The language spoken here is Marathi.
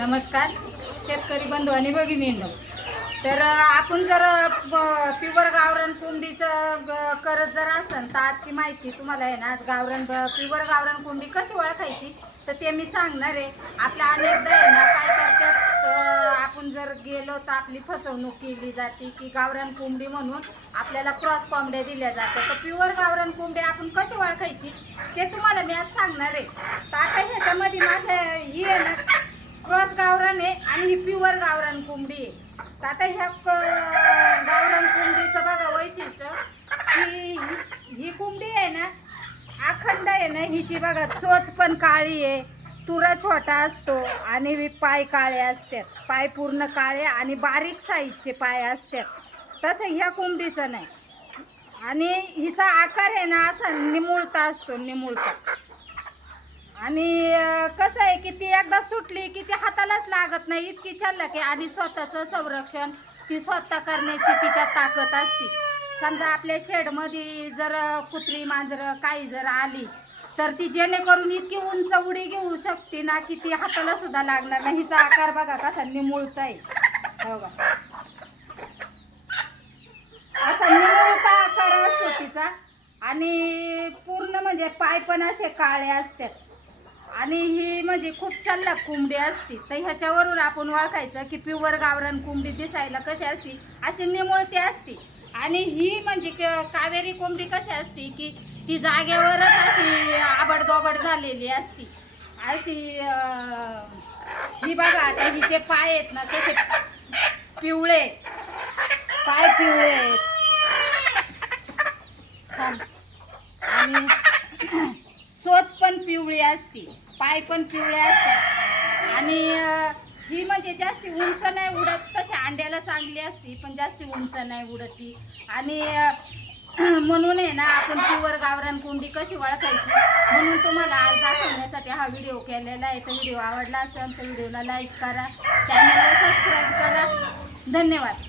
नमस्कार शेतकरी बंधू आणि भगिनींनो. तर आपण जर प्युअर गावरण कोंबडीचं करत जर असेल तर आजची माहिती तुम्हाला आहे ना आज गावरण प्युअर गावरण कोंबडी कशी ओळखायची तर ते मी सांगणार आहे. आपल्या अनेकदा आहे ना काय करतात आपण जर गेलो तर आपली फसवणूक केली जाते की गावरण कोंबडी म्हणून आपल्याला क्रॉस कोंबड्या दिल्या जातात. तर प्युअर गावरण कोंबडी आपण कशी ओळखायची ते तुम्हाला मी आज सांगणार आहे. तर आता ह्याच्यामध्ये माझ्या ही आहे ना गावरान आहे आणि ही प्युअर गावरान कोंबडी आहे. तर आता ह्या क- गावरान कोंबडीचं बघा वैशिष्ट्य की ही- ही कोंबडी आहे ना अखंड आहे ना हिची बघा चोच पण काळी आहे. तुरा छोटा असतो आणि पाय काळे असतात. पाय पूर्ण काळे आणि बारीक साईजचे पाय असतात. तसं ह्या कोंबडीचं नाही. आणि हिचा आकार आहे ना असा निमुळता असतो निमुळता. आणि कसं आहे की ती एकदा सुटली की ती हातालाच लागत नाही. इतकी चालक की आणि स्वतःचं संरक्षण ती स्वतः करण्याची तिच्यात ताकद असते. समजा आपल्या शेडमध्ये जर कुत्री मांजरं काही जर आली तर ती जेणेकरून इतकी उंच उडी घेऊ शकते ना की ती हाताला सुद्धा लागणार नाही. हिचा आकार बघा कसा निमुळता आहे हो बघा असा निमुळता आकार असतो तिचा. आणि पूर्ण म्हणजे पाय पण असे काळे असतात. आणि ही म्हणजे खूप छल्लक कोंबडी असती. तर ह्याच्यावरून आपण ओळखायचं की प्युअर गावरान कोंबडी दिसायला कशी असती अशी निमुळती असती. आणि ही म्हणजे क- कावेरी कोंबडी कशी असती की ती जागेवरच अशी आबडदोबड झालेली असती. अशी अं, ही बघा आता हिचे पाय आहेत ना तसे पिवळे पाय पिवळे आहेत. थांब. आणि चोच पण पिवळी असती पाय पण पिवळे असतात. आणि ही म्हणजे जास्ती उंच नाही उडत तशी अंड्याला चांगली असती पण जास्ती उंच नाही उडत. ती आणि म्हणून आहे ना आपण पिवर गावरान कोंडी कशी ओळखायची? म्हणून तुम्हाला आज दाखवण्यासाठी हा व्हिडिओ केलेला आहे. तर व्हिडिओ आवडला असेल तर व्हिडिओला लाईक करा चॅनलला सबस्क्राईब करा. धन्यवाद.